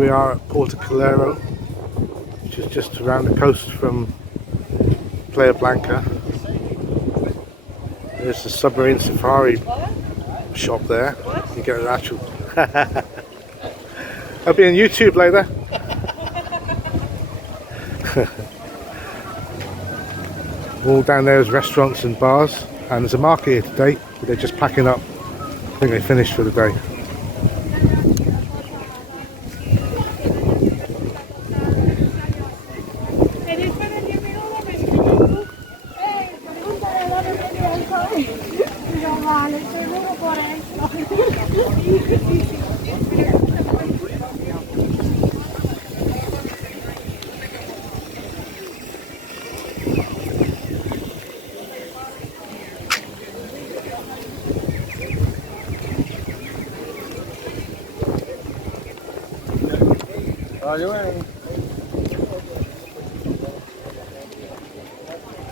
Here we are at Puerto Calero, which is just around the coast from Playa Blanca. There's the submarine safari shop there. You get an actual. I'll be on YouTube later. All down there is restaurants and bars, and there's a market here today, but they're just packing up. I think they finished for the day.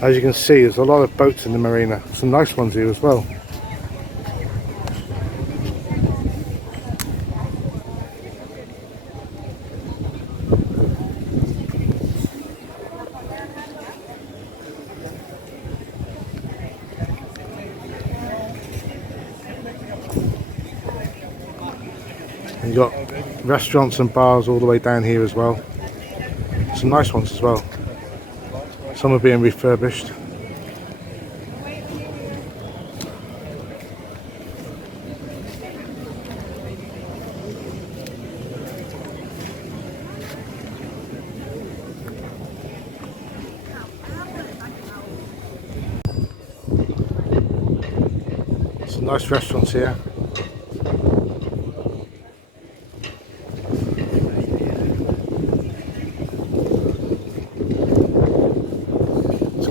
As you can see, there's a lot of boats in the marina. Some nice ones here as well. And you've got restaurants and bars all the way down here as well. Some nice ones as well. Some are being refurbished. Some nice restaurants here.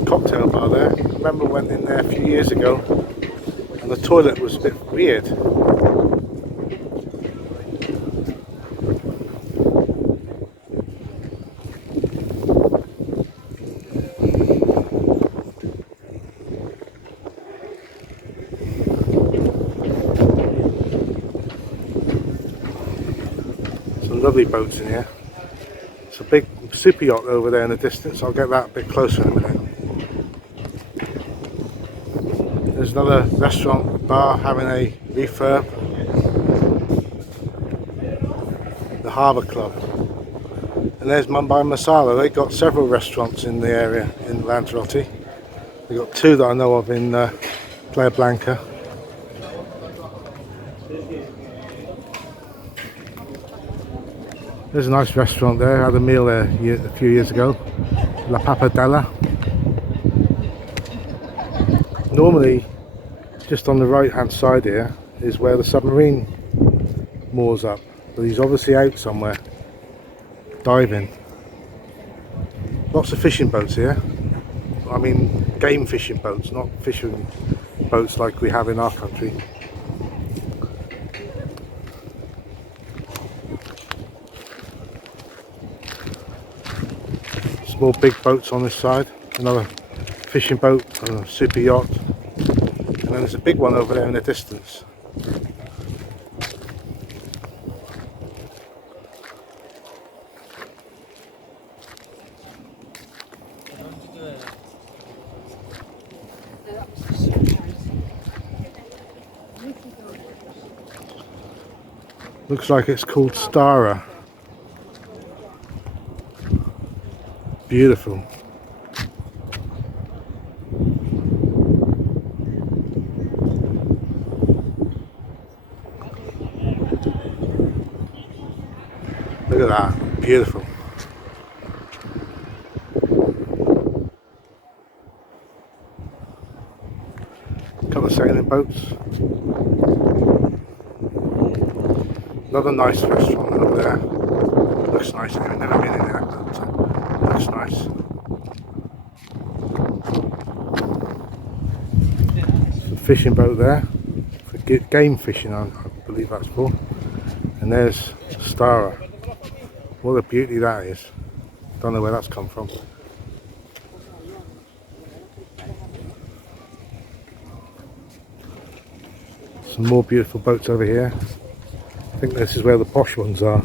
Cocktail bar there. I remember I went in there a few years ago and the toilet was a bit weird. Some lovely boats in here. It's a big super yacht over there in the distance. I'll get that a bit closer in a minute. There's another restaurant bar having a refurb. The Harbour Club. And there's Mumbai Masala. They've got several restaurants in the area in Lanzarote. They've got two that I know of in Playa Blanca. There's a nice restaurant there. I had a meal there a few years ago. La Papadella. Normally, just on the right hand side here is where the submarine moors up, but he's obviously out somewhere diving. Lots of fishing boats here. I mean game fishing boats, not fishing boats like we have in our country. Small big boats on this side, another fishing boat, a super yacht, and then there's a big one over there in the distance. Looks like it's called Stara. Beautiful. Look at that, beautiful. A couple of sailing boats. Another nice restaurant over there. Looks nice. I've never been in there, but looks nice. Fishing boat there for game fishing, I believe that's for. And there's Stara. What a beauty that is. Don't know where that's come from. Some more beautiful boats over here. I think this is where the posh ones are.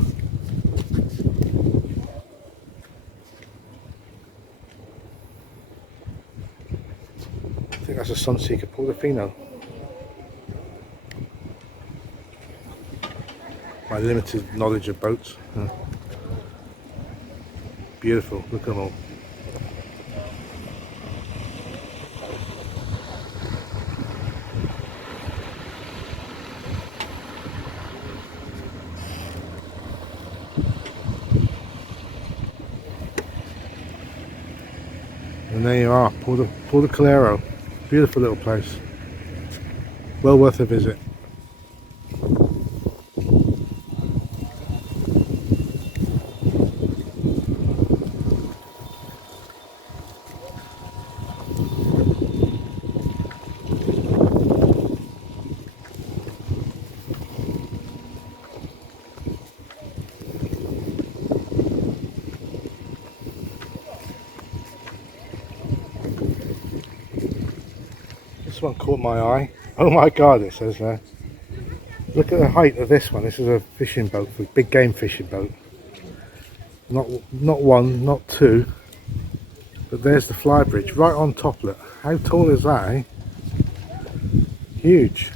think that's a Sunseeker Portofino. My limited knowledge of boats. Beautiful, look at them all. And there you are, Puerto Calero. Beautiful little place. Well worth a visit. This one caught my eye. Oh my god, it says there. Look at the height of this one. This is a fishing boat, a big game fishing boat. Not one, not two, but there's the fly bridge right on top. Look, how tall is that, eh? Huge.